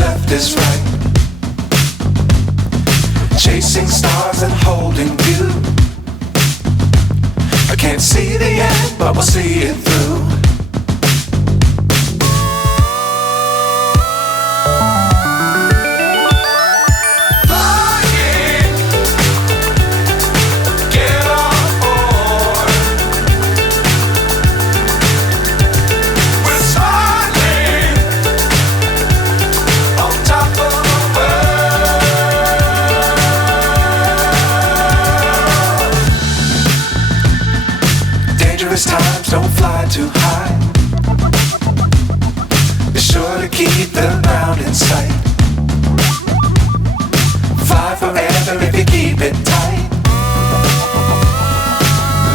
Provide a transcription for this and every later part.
left is right. Chasing stars and holding you. I can't see the end, but we'll see it through. Times don't fly too high. Be sure to keep the ground in sight. Fly forever if you keep it tight.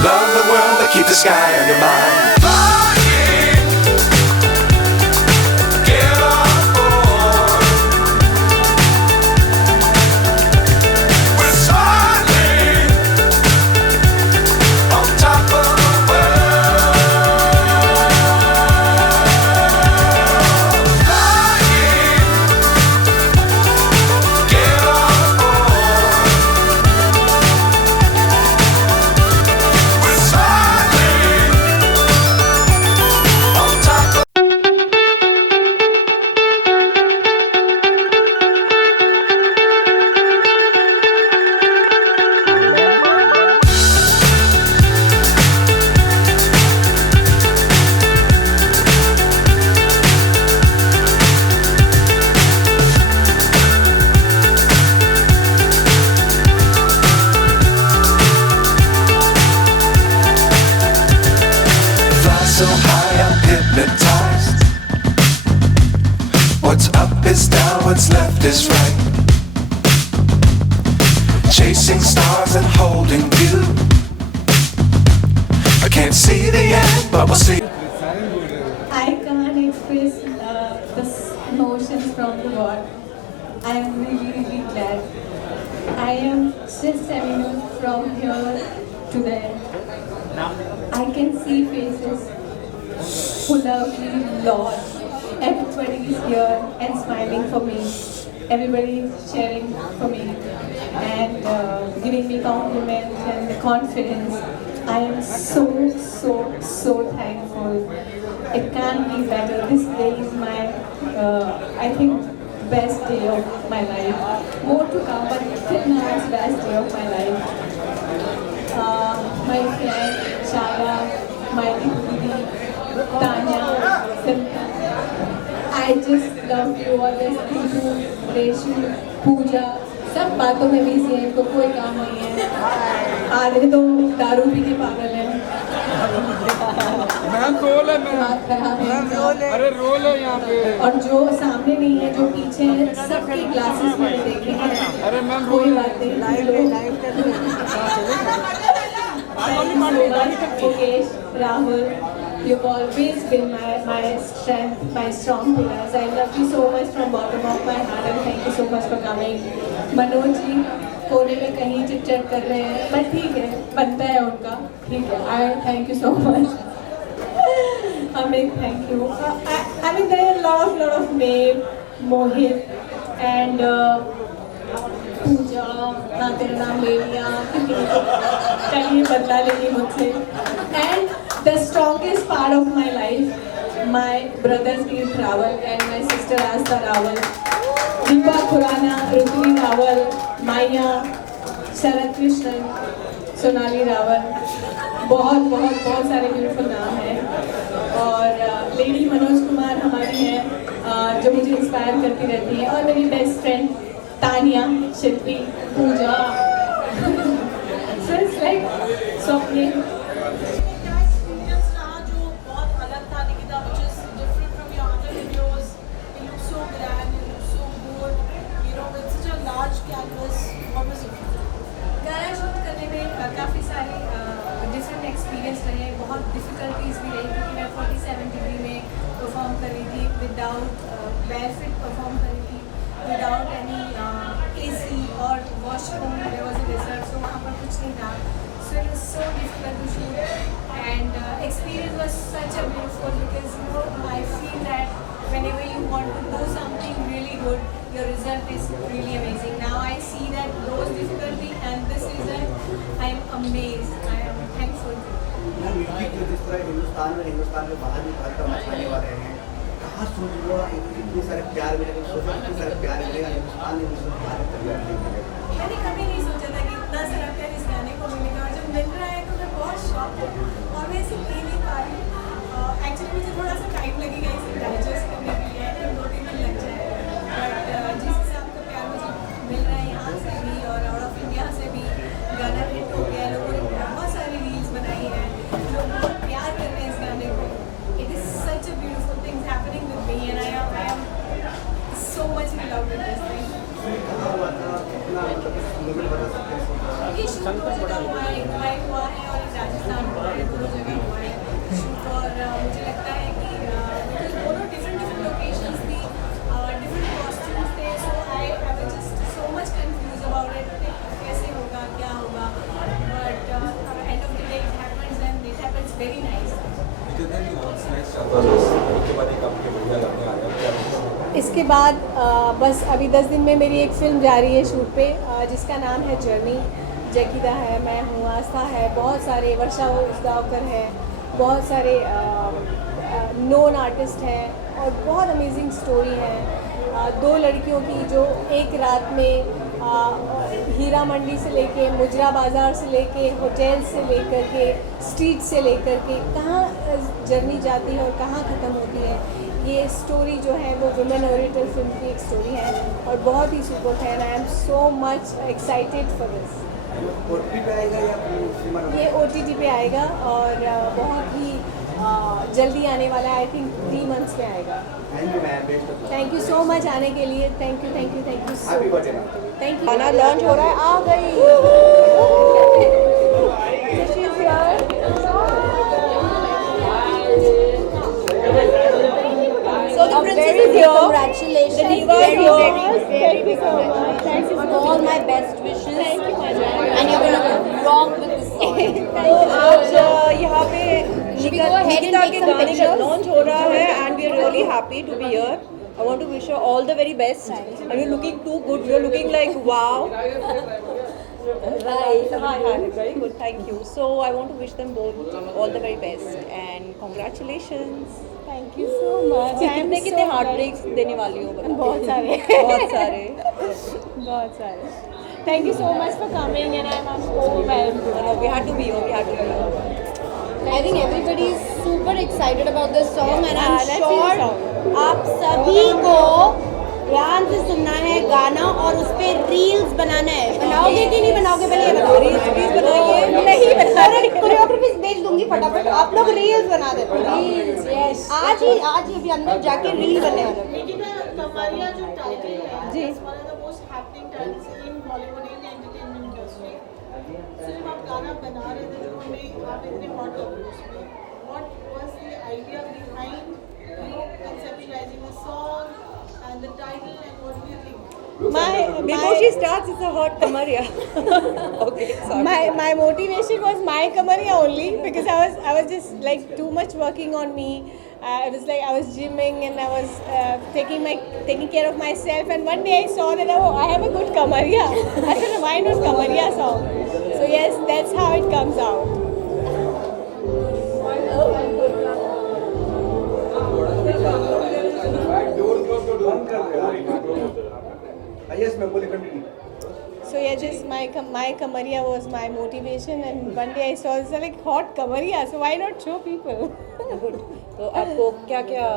Love the world but keep the sky on your mind. So high I'm hypnotized. What's up is down, what's left is right. Chasing stars and holding you. I can't see the end, but we'll see. I can't express the emotions from the God. I am really glad. I am just telling you from here to there. I can see faces who love me a lot. Everybody is here and smiling for me. Everybody is cheering for me and giving me compliments and the confidence. I am so thankful. It can't be better. This day is my, I think, best day of my life. More to come, but till now it's best day of my life. My friend Shaya, my Didi, Tanya, Simka. I just love you all this Titu, Reshu, Pooja. सब बातों में बिजी हैं, इनको कोई काम नहीं है। आधे तो दारू पी के पागल हैं। मैम रोल है मैम रोल है। अरे रोल है यहाँ पे। और जो सामने नहीं है, जो पीछे हैं, सबके ग्लासेस में देखेंगे। अरे मैम कोई बात नहीं। Live Mukesh, Rahul, you've always been my strength, my strong pillars. I love you so much from bottom of my heart and thank you so much for coming. Manoj ji कोने में कहीं चिट-चट कर रहे हैं, but ठीक है, बनता है उनका, ठीक है. I thank you so much. Amit, thank you. I mean there are a lot of names, Mohit and पूजा, ना तेरा नाम ले लिया, चलिए बदला लेंगे मुझसे. And the strongest part of my life, my brothers Keith Rawal and my sister Asta Rawal, Deepa Khurana, Rukmini Rawal, Maya, Sharat Krishnan, Sonali Rawal, बहुत सारे ब्यूटीफुल नाम हैं. और लेडी मनोज कुमार हमारी हैं जो मुझे इंस्पायर करती रहती हैं. और मेरी best friend Tania, Shilpi, Pooja. So it's like स्वप्ने. गाना शूट करने में काफ़ी सारे डिफरेंट एक्सपीरियंस रहे. बहुत डिफ़िकल्टीज भी रही क्योंकि मैं 47 डिग्री में परफॉर्म कर रही थी, विदाउट बेयरफिट परफॉर्म कर रही थी, विदाउट एनी AC और washroom. There was a desert, so वहाँ पर कुछ नहीं था. So it was so difficult to shoot and experience was such a beautiful because I feel that whenever you want to do something doing really good. Your result is really amazing. Now I see that those difficulty and this result, I am amazed. I am thankful. Music जो जिस तरह हिंदुस्तान में बाहर भी भारत मचाने वाले हैं, कहाँ सोच हुआ इतने सारे प्यार मिलेगा, सोचा इतने सारे प्यार मिलेगा हिंदुस्तान में मुझे भारत तैयार नहीं मिलेगा। मैंने कभी नहीं सोचा था कि इतना सारा प्यार इस गाने को मिलेगा और जब मिल रहा है तो मैं बहुत शॉक हूँ और मैं इसे पी नहीं पा रही हूँ। एक्चुअली मुझे थोड़ा सा टाइम लगेगा इसे डाइजेस्ट करने के लिए, 2-3 दिन लग जाए, बट जिस हिसाब का प्यार मुझे मिल रहा है यहाँ से भी और आउट ऑफ इंडिया से भी, गाना हिट हो गया, लोगों ने बहुत सारी रील्स बनाई हैं, लोग बहुत प्यार कर रहे हैं इस गाने को। It is such a beautiful things happening with me and I am so much in love with this thing. कहाँ हुआ था, कितना मतलब मूवमेंट बता सकते हैं? ये शूट दो जगह हुआ है, एक दुबई हुआ है और एक राजस्थान हुआ है, दोनों जगह हुआ है शूट। और मुझे लगता है कि दोनों डिफरेंट लोकेशंस थी, डिफरेंट कॉस्ट्यूम्स थे, so I was just so much confused about it, कैसे होगा, क्या होगा, but end of the day it happens and it happens very nice. इसके बाद बस अभी 10 दिन में मेरी एक फ़िल्म जा रही है शूट पे, जिसका नाम है जर्नी। जकीदा है, मैं हूँ, आस्था है, बहुत सारे, वर्षा उसगावकर है, बहुत सारे नोन आर्टिस्ट हैं और बहुत अमेजिंग स्टोरी है। 2 लड़कियों की जो एक रात में हीरा मंडी से लेके, मुजरा बाज़ार से लेके, होटल से लेकर के, स्ट्रीट से लेकर के कहाँ जर्नी जाती है और कहाँ ख़त्म होती है, ये स्टोरी जो है वो वुमेन ओरिएंटेड फिल्म की एक स्टोरी है और बहुत ही सुपर है। I am so much excited for this. OTT पे आएगा या सिनेमा? ये OTT पे आएगा और बहुत ही जल्दी आने वाला है, आई थिंक 3 मंथ्स में आएगा। Thank you ma'am, best of luck. Thank you so much आने के लिए, thank you so happy much. Birthday ma'am. Thank you. गाना लॉन्च हो रहा है, आ गई। So the princess is here. Congratulations. The diva is here. Thank you so much. Thank you so much. All my best wishes. Thank you, Maja. And you're gonna rock with this song. तो आज यहाँ पे Should we go ahead and Nikita take के some गाने का pictures? Launch हो रहा है and we are really happy to be here. I want to wish you all the very best. And you're looking too good. You're looking like wow. Right. Hi. Very good. Thank you. So I want to wish them both all the very best and congratulations. Thank you so much. I am कितने so कितने heart glad. Breaks देने वाली हो बता? बहुत सारे। बहुत सारे। बहुत सारे। Thank you so much for coming and I'm overwhelmed. No, we had to be here. We had to be here. I think everybody is super excited about this song and I'm let's see the sure song. आप सभी को ध्यान से सुनना है गाना और उस पे रील्स बनाना है। बनाओगे कि नहीं बनाओगे, पहले ये बताओ। Reels please बनाइए। नहीं बना रही, कोरियोग्राफी भेज दूंगी फटाफट, आप लोग रील्स बना देते। Reels, yes. आज ही अभी अंदर जाके रील बनने वाले हैं। कमरिया जो टाइटल है, जी। It's one of the most happening titles in Bollywood in entertainment industry. सिर्फ आप गाना बना रहे थे तो हमें आप इतने हॉट हो गए उसमें। What was the idea behind conceptualizing the song and the title and what do you think? Before she starts, it's a hot Kamaria. Okay, sorry. My motivation was my Kamaria only because I was just like too much working on me. It was like I was gymming and I was taking care of myself, and one day I saw that I have a good Kamaria. I said why not Kamaria song? So yes, that's how it comes out. Yes ma'am, बोलिए continue. So yeah, just my Kamaria was my motivation, and one day I saw this like hot Kamaria, so why not show people? Good. तो आपको क्या क्या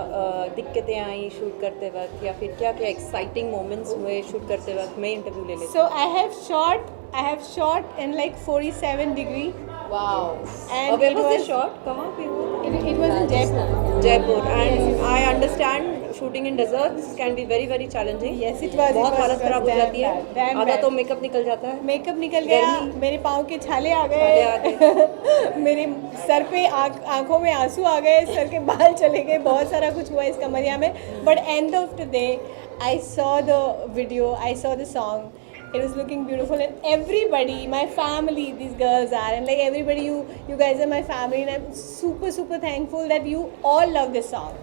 दिक्कतें I shoot करते वक्त या फिर क्या क्या एक्साइटिंग मोमेंट्स हुए शूट करते वक्त? मैं इंटरव्यू ले लेती So I have shot in like 47 degree, Wow. and हूँ। it was शॉट कहाँ पे हुआ? it was in Jaipur. Jaipur and I understand shooting in desserts can be very very challenging. Yes, it was. बहुत it was, हालत it was खराब हो damn जाती है, bad, damn आधा bad. तो मेकअप निकल जाता है। मेकअप निकल गया, गर्मी। मेरे पाँव के छाले आ छाले आ गए, मेरे सर पे आंखों में आंसू आ गए, सर के बाल चले गए, बहुत सारा कुछ हुआ इस कमरिया में. But end of the day I saw the video, I saw the song. It was looking beautiful, and everybody, my family, these girls are, and like everybody, you guys are my family, and I'm super thankful that you all love this song.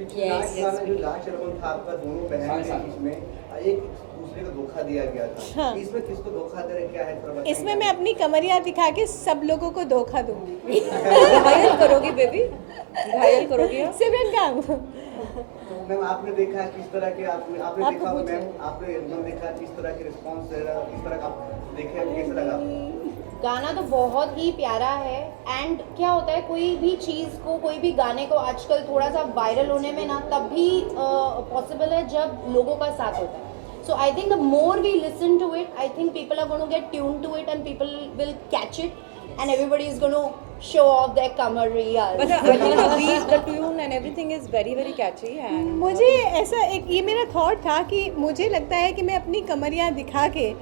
पिछले लास्ट गाना जो last album था आपका दोनों बहन के बीच में एक दूसरे को धोखा दिया गया था, हाँ। इसमें किसको धोखा दे रहे क्या है थोड़ा बताइए। इसमें मैं अपनी कमरियाँ दिखा के सब लोगों को धोखा दूंगी। घायल करोगी बेबी, घायल करोगी आप। सिमरन काम। तो मैम आपने देखा किस तरह के आपने आपको देखा पूछे। मैम आपने एल्बम देखा किस तरह के रिस्पांस दे रहा किस तरह का आप देखे कैसा लगा आपको? गाना तो बहुत ही प्यारा है एंड क्या होता है कोई भी चीज़ को कोई भी गाने को आजकल थोड़ा सा वायरल होने में ना तब भी पॉसिबल है जब लोगों का साथ होता है. So I think the more we listen to it, I think people are going to get tuned to it and people will catch it and everybody is going to show off their kamariyas. But I think the beat, the tune and everything is very very catchy and मुझे ऐसा एक ये मेरा थॉट था कि मुझे लगता है कि मैं अपनी कमरियाँ दिखा के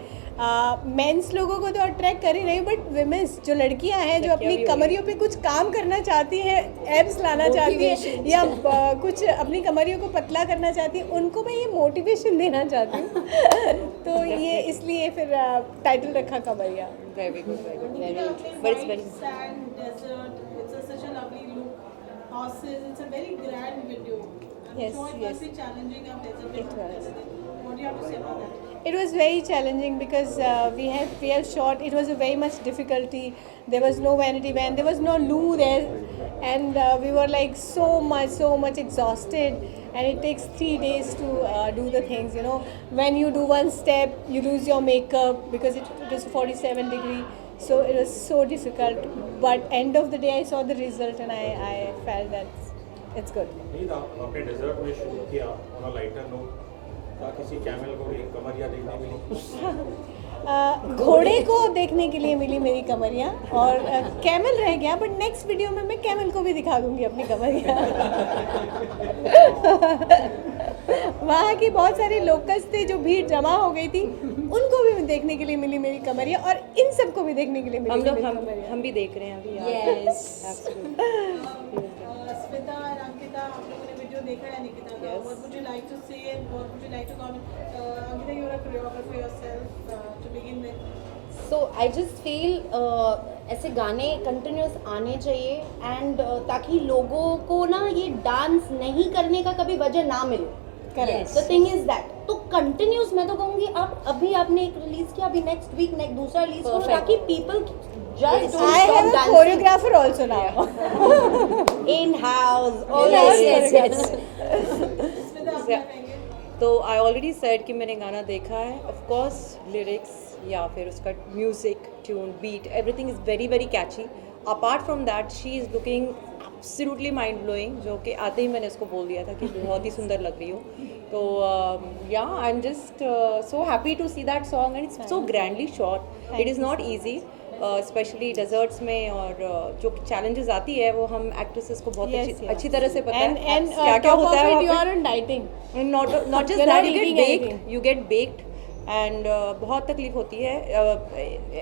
मेंस लोगों को तो अट्रैक्ट कर ही नहीं बट विमेंस जो लड़कियां हैं जो अपनी कमरियों पे कुछ काम करना चाहती हैं, एब्स लाना चाहती हैं या कुछ अपनी कमरियों को पतला करना चाहती हैं, उनको मैं ये मोटिवेशन देना चाहती हूँ. तो ये इसलिए फिर टाइटल रखा कमरिया. very good, very good. But But it's very sand, desert, such a lovely look. Horses, it's a very grand video. I'm Yes, sure it yes. must be challenging a desert It was. What do you have to say about that? It was very challenging because we have shot. It was a very much difficulty. There was no vanity van. There was no loo there, and we were like so much exhausted. And it takes 3 days to do the things. You know, when you do one step, you lose your makeup because it was 47 degree. So it was so difficult. But end of the day, I saw the result, and I felt that it's good. नहीं था आपने डेजर्ट में शूट किया on a lighter note था किसी कैमल को भी कमरिया देखने मिली घोड़े को देखने के लिए मिली मेरी कमरियाँ और कैमल रह गया बट नेक्स्ट वीडियो में मैं कैमल को भी दिखा दूंगी अपनी कमरियाँ. वहाँ की बहुत सारे लोकल्स थे जो भीड़ जमा हो गई थी उनको भी देखने के लिए मिली मेरी कमरियाँ और इन सबको भी देखने के लिए मिली मेरी कमरियाँ. हम भी देख रहे हैं अभी. Yes. Smita and Ankita, आप लोगों ने वीडियो देखा है निकिता का. What would you like to say and what would you like to comment? Ankita, you're a choreographer yourself to begin with. So I just feel ऐसे गाने कंटिन्यूस आने चाहिए एंड ताकि लोगों को ना ये डांस नहीं करने का कभी वजह ना मिले. द थिंग इज दैट तो कंटिन्यूस मैं तो कहूँगी आप अभी आपने एक रिलीज किया अभी नेक्स्ट वीक दूसरा रिलीज करो ताकि people just don't I stop have a dancing. choreographer also now. In house. Yes. Smita, आप क्या कहेंगे? तो आई ऑलरेडी सेड कि मैंने गाना देखा है. ऑफ कोर्स लिरिक्स या फिर उसका music, tune, beat, everything is very very catchy. Apart from that she is looking absolutely mind blowing, जो कि आते ही मैंने उसको बोल दिया था कि बहुत ही सुंदर लग रही हो. तो yeah I am just so happy to see that song and it's so grandly shot. It is not easy specially deserts में और जो चैलेंजेस आती है वो हम एक्ट्रेसेस को बहुत अच्छी तरह से पता है क्या क्या होता है. You are on dieting. not just You're that, not you get eating baked, anything. you get baked and बहुत तकलीफ होती है.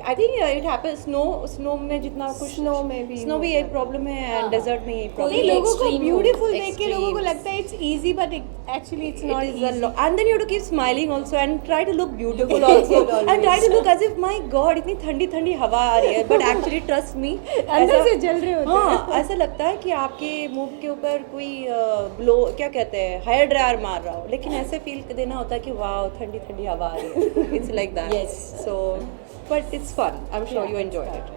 I think it happens snow में जितना कुछ Snow में भी स्नो भी यही प्रॉब्लम है एंड डेजर्ट में यही नहीं, प्रॉब्लम लोगों को है. ब्यूटीफुल देख के लोगों को Extremes. लगता है it's easy but actually it's not It is a easy. lot. And then you have to keep smiling also and try to look beautiful also and try to look as if my God इतनी ठंडी ठंडी हवा आ रही है. But actually trust me अंदर से जल रहे होते हैं. हाँ ऐसा लगता है कि आपके मुंह के ऊपर कोई ब्लो क्या कहते हैं हेयर ड्रायर मार रहा हो, लेकिन ऐसे फील देना होता है कि वाह ठंडी ठंडी हवा आ रही है. It's like that. Yes. So but it's fun. I'm sure you enjoyed it.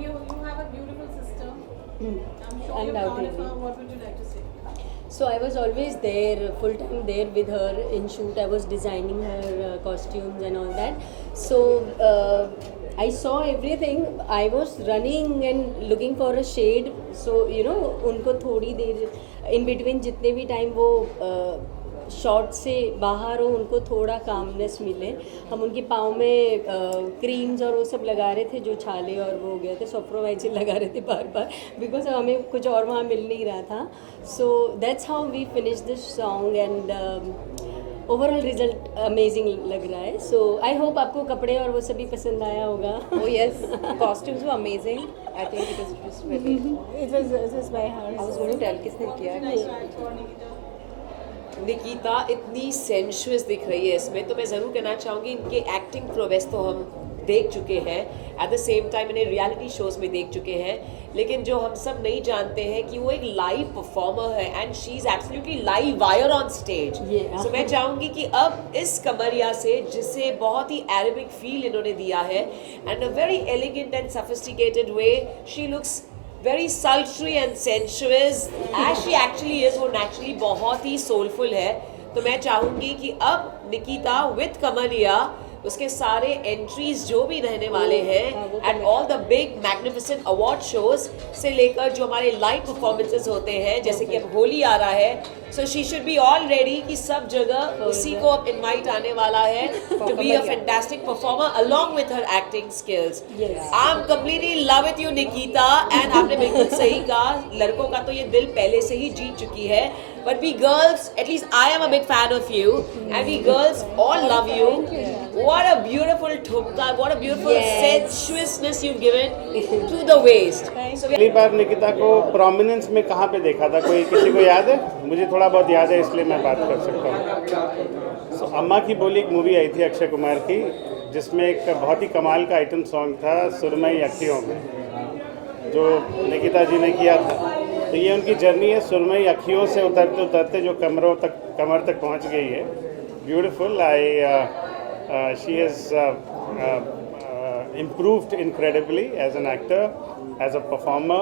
You have a beautiful sister. I'm sure you're proud of Undoubtedly. her. What would you like to say? So I was always there, full time there with her in shoot. I was designing her costumes and all that. So I saw everything. I was running and looking for a shade. So उनको थोड़ी देर in between जितने भी टाइम वो शॉर्ट से बाहर हो उनको थोड़ा कामनेस मिले. हम उनके पाँव में क्रीम्स और वो सब लगा रहे थे जो छाले और वो हो गए थे. सॉफ्रोवाइसिल लगा रहे थे बार बार बिकॉज हमें कुछ और वहाँ मिल नहीं रहा था. So that's how we finish this song and overall result amazing लग रहा है. सो आई होप आपको कपड़े और वो सभी पसंद आया होगा. Oh yes, costumes were amazing. I think it was just very. It was my house. I was going to tell किसने किया है. Nice try for Nikita. Nikita इतनी सेंशुअस दिख रही है इसमें, तो मैं ज़रूर कहना चाहूँगी इनके एक्टिंग प्रोवेस तो हम देख चुके हैं, एट द सेम टाइम इन्हें रियलिटी शोज़ में देख चुके हैं, लेकिन जो हम सब नहीं जानते हैं कि वो एक लाइव परफॉर्मर है and she is absolutely live wire on stage. So मैं चाहूंगी कि अब इस कमरिया से, जिसे बहुत ही अरेबिक फील इन्होंने दिया है and a very elegant and sophisticated way, she looks very sultry and sensuous as she actually is। वो naturally बहुत ही soulful है। तो मैं चाहूंगी कि अब निकिता with कमरिया उसके सारे एंट्रीज जो भी रहने वाले हैं at all the big magnificent award shows से लेकर जो हमारे लाइव परफॉर्मेंसेस होते हैं, जैसे कि अब होली आ रहा है, so she should be all ready कि सब जगह उसी को अब इनवाइट आने वाला है to be a fantastic performer along with her acting skills. I am completely in love with you Nikita and आपने बिल्कुल सही कहा, लड़कों का तो ये दिल पहले से ही जीत चुकी है, but we girls, at least I am a big fan of you, and we girls all love you. What a beautiful thumka, what a beautiful sensuousness you've given to the waist. So पहली बार निकिता को प्रोमिनेंस में कहाँ पे देखा था, कोई किसी को याद है? मुझे थोड़ा बहुत याद है, इसलिए मैं बात कर सकता हूँ। So, अम्मा की बोली एक मूवी आई थी अक्षय कुमार की, जिसमें एक बहुत ही कमाल का आइटम सॉन्ग था सुरमई अखियों में, जो निकिता जी ने किया था। तो ये उनकी जर्नी है, सुरमई अखियों से उतरते उतरते जो कमर तक पहुंच गई है। Beautiful. She has improved incredibly as an actor, as a performer,